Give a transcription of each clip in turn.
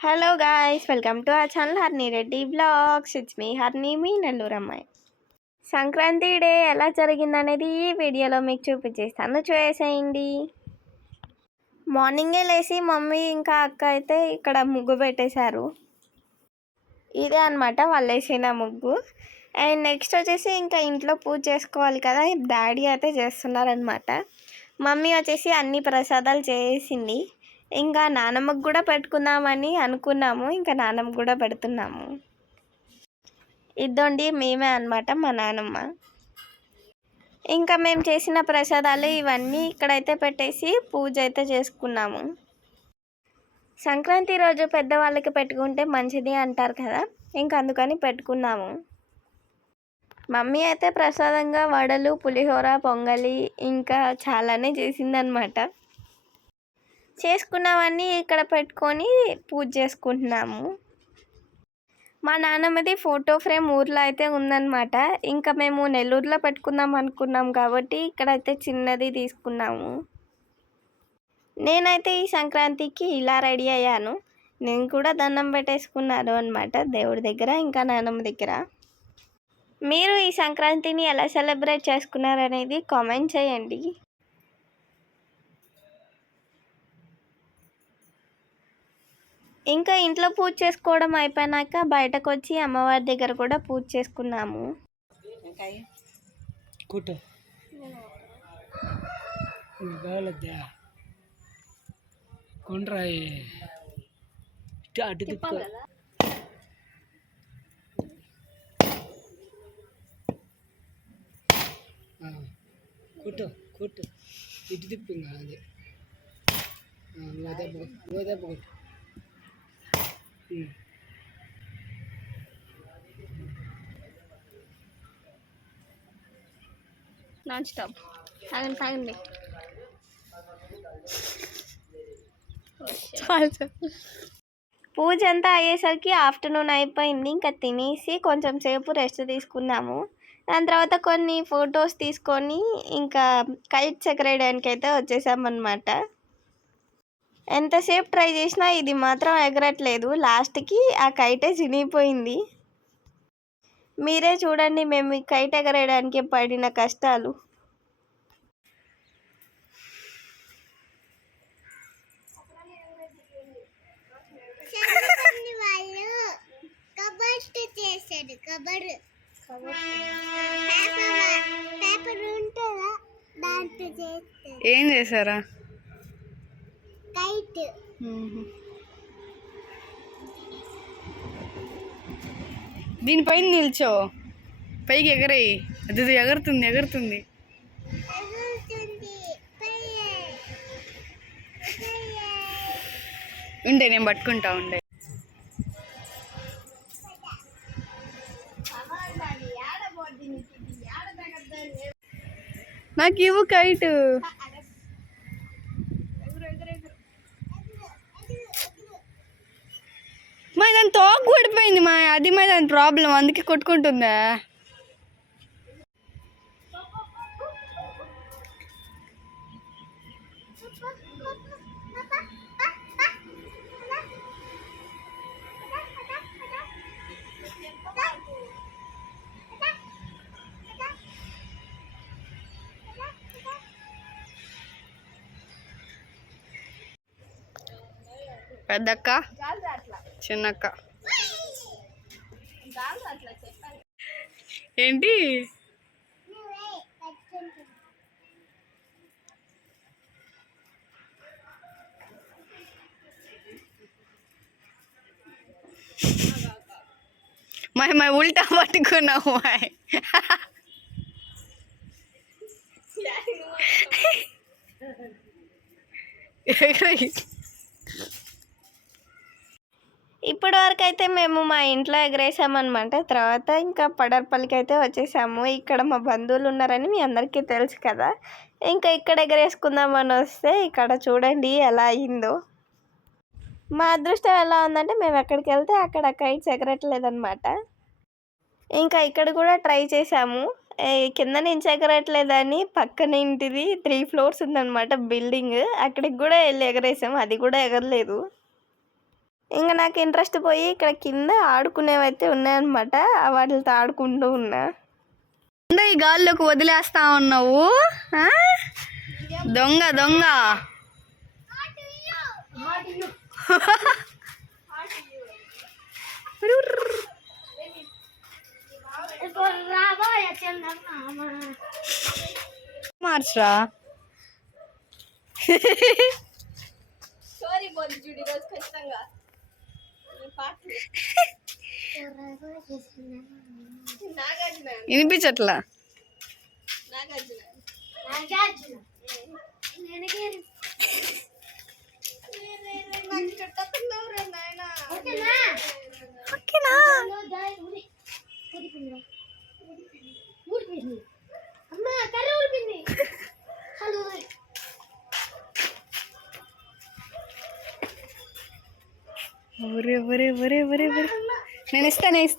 Hello guys, welcome to our channel Harni Reddy blogs. It's me Harni, మీ నెల్లూరు అమ్మాయి. Sankranti day ఎలా జరిగిందనేది ఈ వీడియోలో మీకు చూపించేస్తాను, చూసేయండి. మార్నింగే లేచి మమ్మీ ఇంకా అక్క అయితే ఇక్కడ ముగ్గు పెట్టేశారు. ఇదే అనమాట వాళ్ళు వేసిన ముగ్గు. అండ్ నెక్స్ట్ వచ్చేసి ఇంకా ఇంట్లో పూజ చేసుకోవాలి కదా, డాడీ అయితే చేస్తున్నారనమాట. మమ్మీ వచ్చేసి అన్ని ప్రసాదాలు చేసింది. ఇంకా నానమ్మకు కూడా పెట్టుకుందామని అనుకున్నాము, ఇంకా నానమ్మకు కూడా పెడుతున్నాము. ఇద్దండి మేమే అనమాట మా నానమ్మ. ఇంకా మేము చేసిన ప్రసాదాలు ఇవన్నీ ఇక్కడైతే పెట్టేసి పూజ అయితే చేసుకున్నాము. సంక్రాంతి రోజు పెద్దవాళ్ళకి పెట్టుకుంటే మంచిది అంటారు కదా, ఇంకా అందుకని పెట్టుకున్నాము. మమ్మీ అయితే ప్రసాదంగా వడలు, పులిహోర, పొంగలి ఇంకా చాలానే చేసిందనమాట. చేసుకున్నవన్నీ ఇక్కడ పెట్టుకొని పూజ చేసుకుంటున్నాము. మా నాన్నమ్మది ఫోటో ఫ్రేమ్ ఊర్లో అయితే ఉందన్నమాట. ఇంకా మేము నెల్లూరులో పెట్టుకుందాం అనుకున్నాం కాబట్టి ఇక్కడైతే చిన్నది తీసుకున్నాము. నేనైతే ఈ సంక్రాంతికి ఇలా రెడీ అయ్యాను. నేను కూడా దండం పెట్టేసుకున్నాను అనమాట దేవుడి దగ్గర, ఇంకా నాన్నమ్మ దగ్గర. మీరు ఈ సంక్రాంతిని ఎలా సెలబ్రేట్ చేసుకున్నారనేది కామెంట్ చేయండి. ఇంకా ఇంట్లో పూజ చేసుకోవడం అయిపోయినాక బయటకు వచ్చి అమ్మవారి దగ్గర కూడా పూజ చేసుకున్నాము. ఇటు తిప్పు అది నాన్ స్టాప్ తాగండి. పూజ అంతా అయ్యేసరికి ఆఫ్టర్నూన్ అయిపోయింది. ఇంకా తినేసి కొంచెం సేపు రెస్ట్ తీసుకున్నాము. దాని తర్వాత కొన్ని ఫొటోస్ తీసుకొని ఇంకా కైట్స్ ఎగరేయడానికి అయితే వచ్చేసామన్నమాట. ఎంతసేపు ట్రై చేసినా ఇది మాత్రం ఎగరట్లేదు. లాస్ట్కి ఆ కైటే చినిగిపోయింది. మీరే చూడండి మేము ఈ కైట్ ఎగరేయడానికి పడిన కష్టాలు. ఏం చేశారా? దీనిపైన నిల్చో, పైకి ఎగరేయి. అది ఎగురుతుంది. ఉండే నేను పట్టుకుంటా ఉండే. నాకు ఇవ్వు కైట్. మా దాని తోక ఊడిపోయింది అది దాని ప్రాబ్లం, అందుకే కొట్టుకుంటుందా. పెద్దక్క, చిన్నక్క ఏంటి? మై ఉల్టా పట్టుకున్నావు. ఇప్పటి వరకు అయితే మేము మా ఇంట్లో ఎగరేసామన్నమాట. తర్వాత ఇంకా పడర్పల్లికి అయితే వచ్చేసాము. ఇక్కడ మా బంధువులు ఉన్నారని మీ అందరికీ తెలుసు కదా. ఇంకా ఇక్కడ ఎగరేసుకుందామని వస్తే ఇక్కడ చూడండి ఎలా అయిందో. మా అదృష్టం ఎలా ఉందంటే మేము ఎక్కడికి వెళ్తే అక్కడ కైట్స్ ఎగరట్లేదన్నమాట. ఇంకా ఇక్కడ కూడా ట్రై చేసాము. కింద నుంచి ఎగరట్లేదని పక్కన ఇంటిది 3 ఫ్లోర్స్ ఉందన్నమాట బిల్డింగ్, అక్కడికి కూడా వెళ్ళి ఎగరేసాము, అది కూడా ఎగరలేదు. ఇంకా నాకు ఇంట్రెస్ట్ పోయి ఇక్కడ కింద ఆడుకునేవైతే ఉన్నాయన్నమాట, వాటితో ఆడుకుంటూ ఉన్నా. ఈ గాల్లోకి వదిలేస్తా ఉన్నావు ఆ? దొంగ దొంగ. మార్చరా వినిపించట్లా.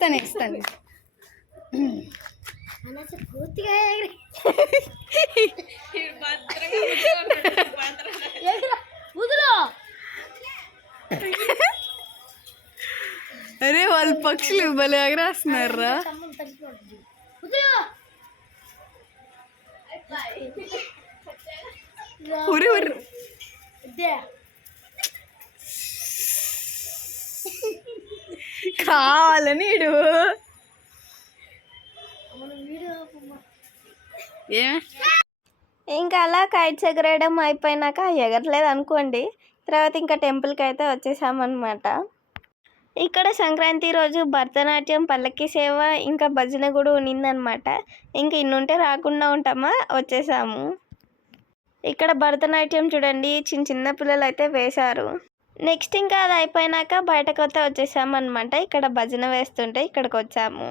నేను ఇస్తాను. అరే వాళ్ళు పక్షులు భలే ఎగరేస్తున్నారా. కావాలని ఇంకా అలా కైట్స్ ఎగరేయడం అయిపోయినాక ఎగరలేదు అనుకోండి, తర్వాత ఇంకా టెంపుల్కి అయితే వచ్చేసామన్నమాట. ఇక్కడ సంక్రాంతి రోజు భరతనాట్యం, పల్లకి సేవ, ఇంకా భజన కూడా ఉన్నిందనమాట. ఇంక ఇన్నుంటే రాకుండా ఉంటామా, వచ్చేసాము. ఇక్కడ భరతనాట్యం చూడండి, చిన్న పిల్లలు అయితే వేశారు. నెక్స్ట్ ఇంకా అది అయిపోయినాక బయటకు అయితే వచ్చేసామన్నమాట. ఇక్కడ భజన వేస్తుంటే ఇక్కడికి వచ్చాము.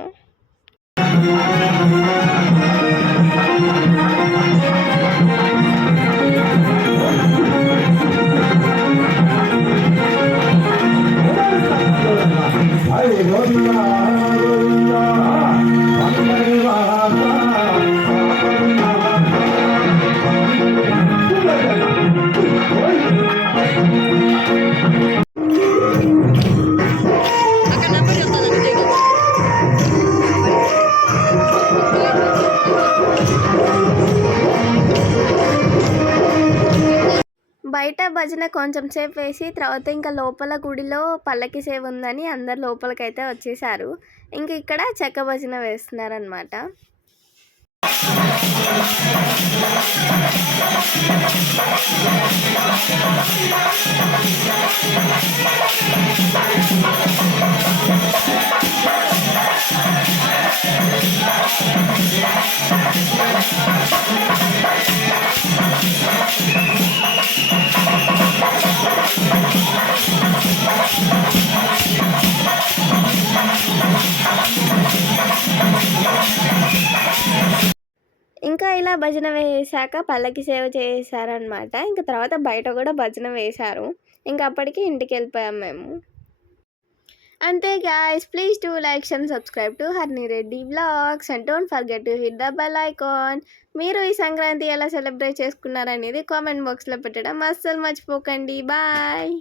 బయట భజన కొంచెం సేపు వేసి తర్వాత ఇంకా లోపల గుడిలో పల్లకి సేవ ఉందని అందరు లోపలికైతే వచ్చేసారు. ఇంక ఇక్కడ చెక్క భజన వేస్తున్నారనమాట. ఇంకా ఇలా భజన వేసాక పల్లకి సేవ చేశారనమాట. ఇంకా తర్వాత బయట కూడా భజన వేశారు. ఇంకా అప్పటికి ఇంటికి వెళ్ళిపోయాం మేము. అంతే guys, please do like and subscribe to Harni Reddy Vlogs and don't forget to hit the bell icon. మీరు ఈ సంక్రాంతి ఎలా సెలబ్రేట్ చేసుకున్నారనేది కామెంట్ బాక్స్లో పెట్టడం అస్సలు మర్చిపోకండి. బాయ్.